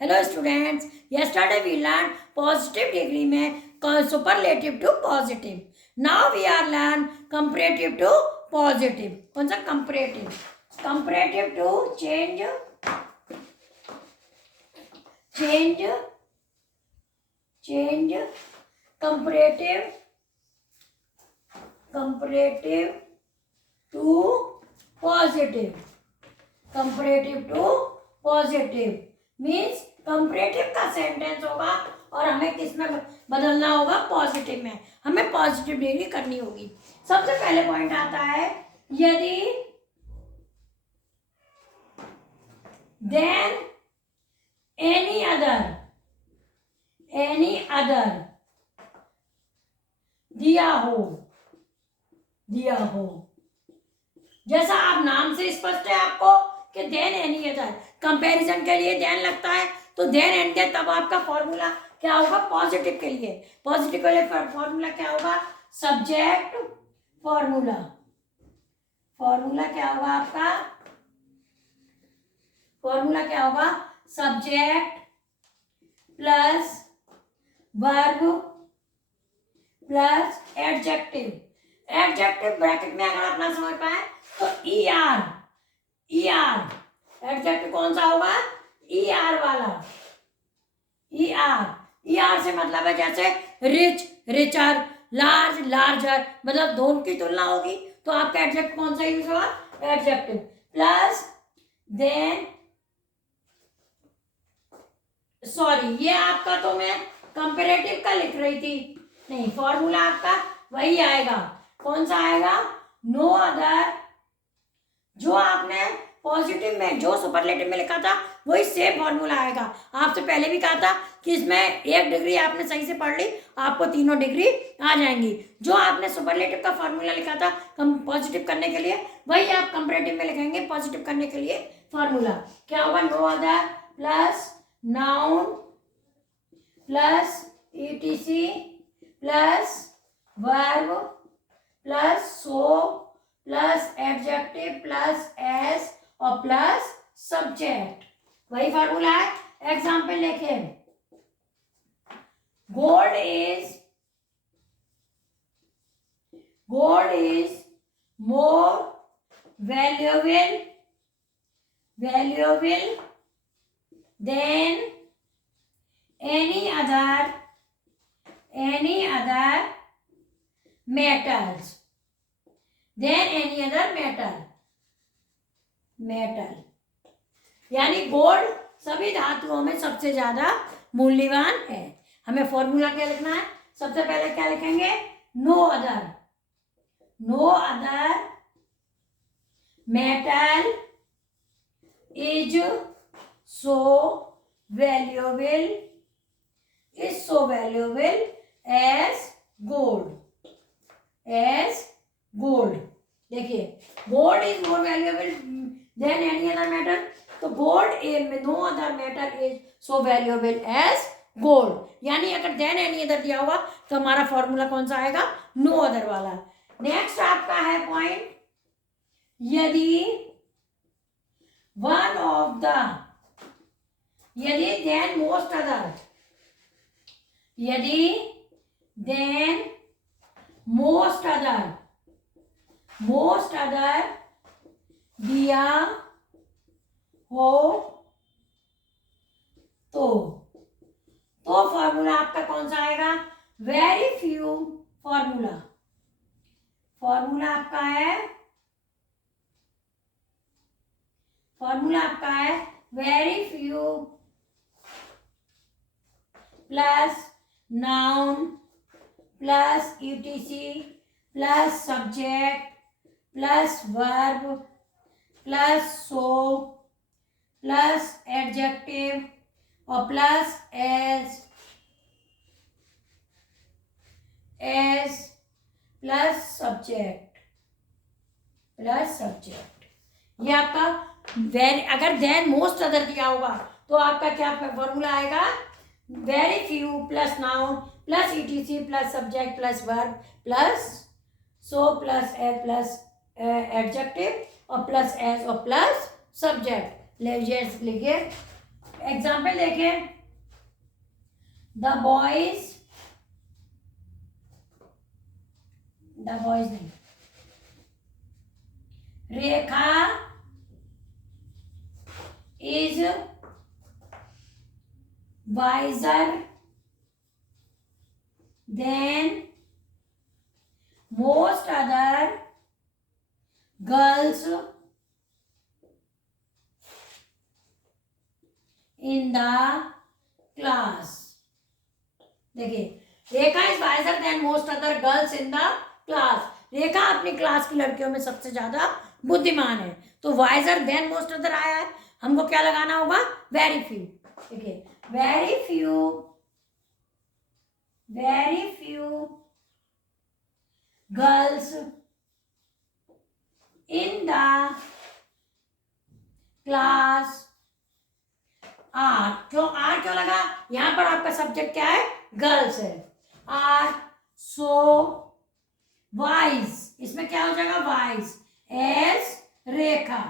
Hello students, yesterday we learned positive degree में superlative to positive. Now we are learn comparative to positive. कौन सा comparative? Comparative to change comparative to positive. Comparative to positive means comparative का sentence होगा और हमें किस में बदलना होगा? पॉजिटिव में. हमें पॉजिटिव डिग्री करनी होगी. सबसे पहले पॉइंट आता है यदि देन एनी अदर दिया हो. जैसा आप नाम से स्पष्ट है आपको कि देन एनी अदर, कंपैरिजन के लिए देन लगता है तो देन एंड देन, तब आपका फॉर्मूला क्या होगा? पॉजिटिव के लिए. पॉजिटिव के लिए फॉर्मूला क्या होगा? Subject formula. फॉर्मूला क्या होगा आपका? फॉर्मूला क्या होगा? Subject plus verb plus adjective. Adjective bracket में अगर आप ना समझ पाए तो ER. एडजेक्टिव कौन सा होगा? ER वाला. ER से मतलब है जैसे रिच, रिचर, लार्ज, लार्जर, मतलब दोनों की तुलना होगी तो आपका एडजेक्टिव कौन सा यूज होगा? एडजेक्टिव. प्लस देन, सॉरी ये आपका तो मैं कंपैरेटिव का लिख रही थी. नहीं, फॉर्मूला आपका वही आएगा. कौन सा आएगा? No other. जो आपने पॉजिटिव में, जो सुपरलेटिव में लिखा था वही सेम फॉर्मूला आएगा. आपसे पहले भी कहा था कि इसमें 1 डिग्री आपने सही से पढ़ ली, आपको तीनों डिग्री आ जाएंगी. जो आपने सुपरलेटिव का फॉर्मूला लिखा था पॉजिटिव करने के लिए, वही आप कंपैरेटिव में लिखेंगे पॉजिटिव करने के लिए. फॉर्मूला क्या होगा? No other plus noun plus ETC plus verb plus so plus adjective plus as और प्लस सब्जेक्ट. वही फॉर्मूला है. एग्जाम्पल लिखे. Gold is more valuable than any other metals. Than any other metal. यानी gold सभी धातुओं में सबसे ज्यादा मूल्यवान है. हमें फॉर्मूला क्या लिखना है? सबसे पहले क्या लिखेंगे? No other metal is so valuable as gold. देखिए, gold is more valuable than any other metal. तो गोल्ड में no other metal is so valuable as gold. यानी अगर देन एनी अदर दिया होगा तो हमारा फॉर्मूला कौन सा आएगा? नो अदर वाला. नेक्स्ट आपका है पॉइंट यदि वन ऑफ द, यदि देन मोस्ट अदर, यदि देन मोस्ट अदर दिया हो तो फॉर्मूला आपका कौन सा आएगा? Very few. फॉर्मूला आपका है very few plus noun plus ETC plus subject plus verb plus so plus adjective और प्लस एज प्लस सब्जेक्ट. ये आपका अगर देन मोस्ट अदर दिया होगा तो आपका क्या फॉर्मूला आएगा? Very few plus noun plus ETC plus subject plus verb plus so plus adjective और प्लस एस और प्लस सब्जेक्ट. लिखिए एग्जाम्पल देखें, द बॉयज नहीं, Rekha is wiser than most other girls in the class. देखिए, Rekha is wiser than most other girls in the class. Rekha अपनी class की लड़कियों में सबसे ज्यादा बुद्धिमान है, तो वाइजर देन मोस्ट अदर आया है, हमको क्या लगाना होगा, वेरी फ्यू। देखिए, very few girls in the class are. क्यों आर क्यों लगा, यहां पर आपका सब्जेक्ट क्या है, गर्ल्स है। आर सो वाइज, इसमें क्या हो जाएगा, वाइज एस रेखा,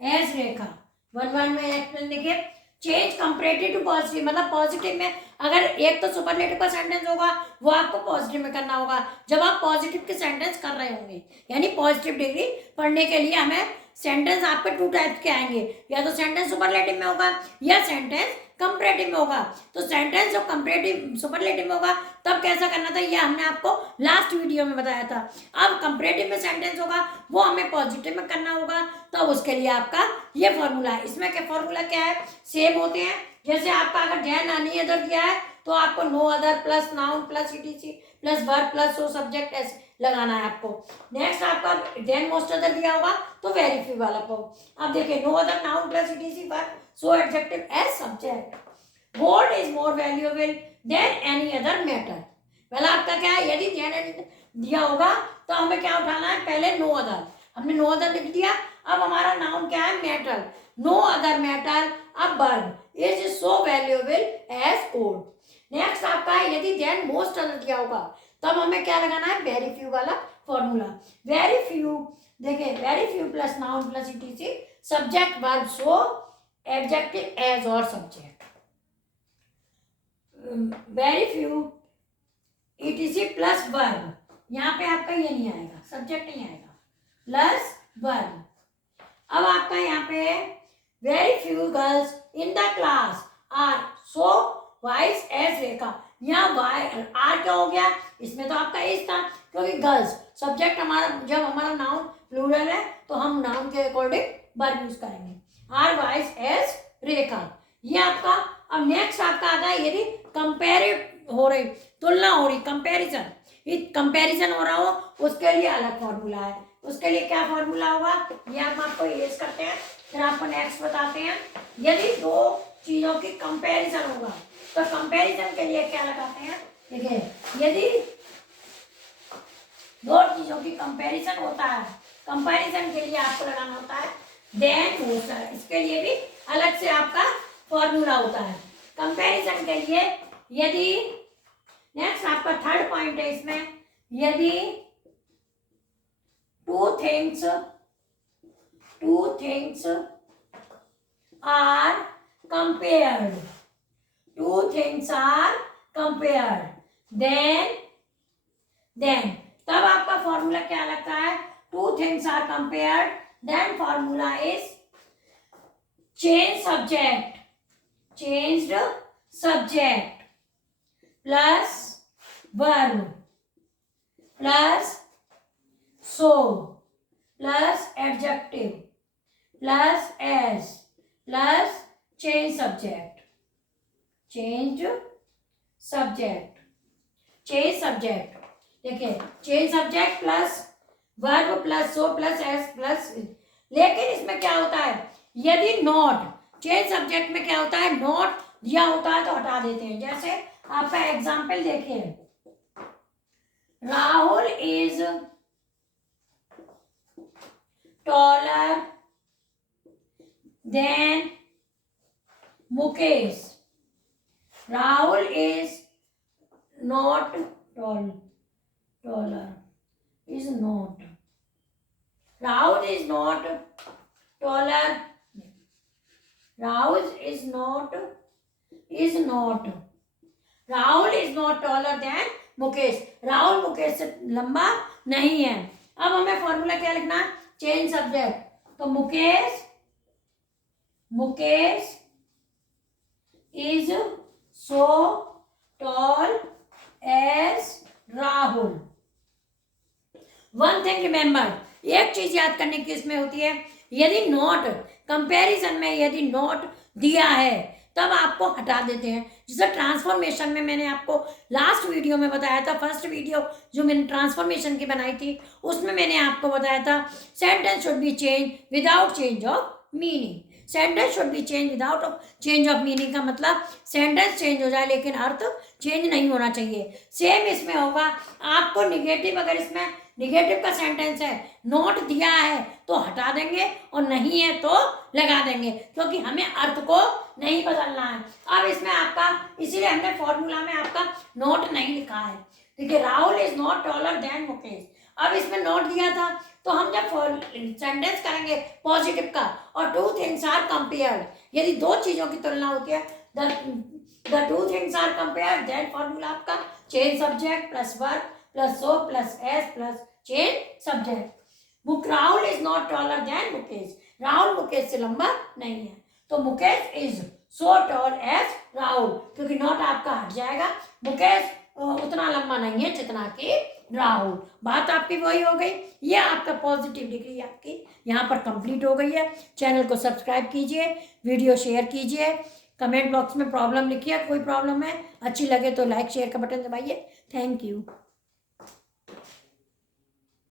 एस रेखा। 1 में एक्सप्लेन देखिए, चेंज कंपैरेटिव टू पॉजिटिव, मतलब पॉजिटिव में अगर एक तो सुपरलेटिव का सेंटेंस होगा वो आपको पॉजिटिव में करना होगा जब आप पॉजिटिव के सेंटेंस कर रहे होंगे। यानी पॉजिटिव डिग्री पढ़ने के लिए हमें सेंटेंस आपके 2 टाइप के आएंगे, या तो सेंटेंस सुपरलेटिव में होगा या सेंटेंस कंपैरेटिव में होगा। तो सेंटेंस जब कंपैरेटिव सुपरलेटिव में होगा तब कैसा करना था, ये हमने आपको लास्ट वीडियो में बताया था। अब कंपैरेटिव में सेंटेंस होगा वो हमें पॉजिटिव में करना होगा, तो उसके लिए आपका ये फॉर्मूला है। इसमें क्या फॉर्मूला क्या है, सेम होते हैं। जैसे आपका अगर जैन एनी अदर दिया है तो आपको no other plus noun plus ETC plus verb plus so subject ऐसे लगाना है आपको। नेक्स्ट आपका देन मोस्ट अदर दिया होगा तो वेरी फ्यू वाला को। अब देखिए, no other noun plus ETC verb so adjective as subject. Gold is more valuable than any other matter. पहला आपका क्या है, यदि देन एनी दिया होगा तो हमें क्या उठाना है, पहले नो अदर, हमने नो अदर लिख दिया। अब हमारा नाउन क्या है, मैटर, नो अदर मैटर। अब verb is so valuable as gold. Next आपका है, यदि देन मोस्ट अदर दिया होगा तब हमें क्या लगाना है, वेरी फ्यू वाला फॉर्मूला। वेरी फ्यू, देखिए very few plus noun plus ETC subject verb so adjective as और subject. Very few ETC plus verb, यहाँ पे आपका ये नहीं आएगा, सब्जेक्ट नहीं आएगा, प्लस वर्ब। अब आपका यहाँ पे very few girls in the class are so wise as Rekha. यहाँ वाई आर क्या हो गया, इसमें तो आपका इज था, क्योंकि गर्ल्स सब्जेक्ट हमारा, जब हमारा नाउन प्लूरल है तो हम नाउन के अकॉर्डिंग वर्ब यूज करेंगे। आर वाइज एज रेखा, ये आपका। अब नेक्स्ट आपका आता है, यदि कंपेयर हो रही, तुलना हो रही, कंपैरिजन, कंपैरिजन हो रहा हो उसके लिए अलग फॉर्मूला है। उसके लिए क्या फॉर्मूला होगा, ये हम आपको यूज करते हैं, फिर आपको नेक्स्ट बताते हैं। यदि 2 चीजों की कंपैरिजन होगा तो कंपैरिजन के लिए क्या लगाते हैं, देखिए यदि 2 चीजों की कंपैरिजन होता है, कंपैरिजन के लिए आपको लगाना होता है देन मोस्ट। इसके लिए भी अलग से आपका फॉर्मूला होता है कंपैरिजन के लिए। यदि नेक्स्ट आपका थर्ड पॉइंट है इसमें, यदि two things are compared, then तब आपका फॉर्मूला क्या लगता है, 2 things are compared, then formula is changed subject plus verb plus so plus adjective plus as plus change subject देखिए, change subject plus verb plus so plus as plus. लेकिन इसमें क्या होता है, यदि नॉट, चेंज सब्जेक्ट में क्या होता है, नॉट दिया होता है तो हटा देते हैं। जैसे आपका एग्जाम्पल देखिए, Rahul is taller than Mukesh. Rahul is not taller. Is not. Rahul is not taller. Rahul is not taller than Mukesh. Rahul Mukesh से लंबा नहीं है। अब हमें फॉर्मूला क्या लिखना है, चेंज सब्जेक्ट। तो Mukesh is so tall as Rahul. One thing remember, एक चीज याद करने की इसमें होती है, यदि नोट कंपैरिजन में यदि नोट दिया है तब आपको हटा देते हैं। जैसे ट्रांसफॉर्मेशन में मैंने आपको लास्ट वीडियो में बताया था, फर्स्ट वीडियो जो मैंने ट्रांसफॉर्मेशन की बनाई थी उसमें मैंने आपको बताया था sentence should be change without change of meaning. Sentence should be change without change of meaning का मतलब सेंटेंस चेंज हो जाए लेकिन अर्थ चेंज नहीं होना चाहिए। सेम इसमें होगा, आपको निगेटिव, अगर इसमें निगेटिव का सेंटेंस है, नोट दिया है तो हटा देंगे और नहीं है तो लगा देंगे, क्योंकि हमें अर्थ को नहीं बदलना है। अब इसमें आपका, इसीलिए हमने फॉर्मूला में आपका नोट नहीं लिखा है। देखिए, Rahul is not taller than Mukesh. अब इसमें नोट दिया था तो हम जब सेंटेंस करेंगे पॉजिटिव का और टू थिंग्स आर कंपेयर्ड, यदि दो चीजों की तुलना होती है, the two things are compared, then formula आपका change subject plus verb plus so plus as plus change subject. Rahul is not taller than Mukesh. Rahul Mukesh से लंबा नहीं है, तो Mukesh is so tall as Rahul, क्योंकि नॉट आपका हट जाएगा। मुकेश उतना लंबा नहीं है जितना कि राहुल। बात आपकी वही हो गई। ये आपका पॉजिटिव डिग्री आपकी यहाँ पर कंप्लीट हो गई है। चैनल को सब्सक्राइब कीजिए, वीडियो शेयर कीजिए, कमेंट बॉक्स में प्रॉब्लम लिखिए, कोई प्रॉब्लम है अच्छी लगे तो लाइक शेयर का बटन दबाइए। Thank you.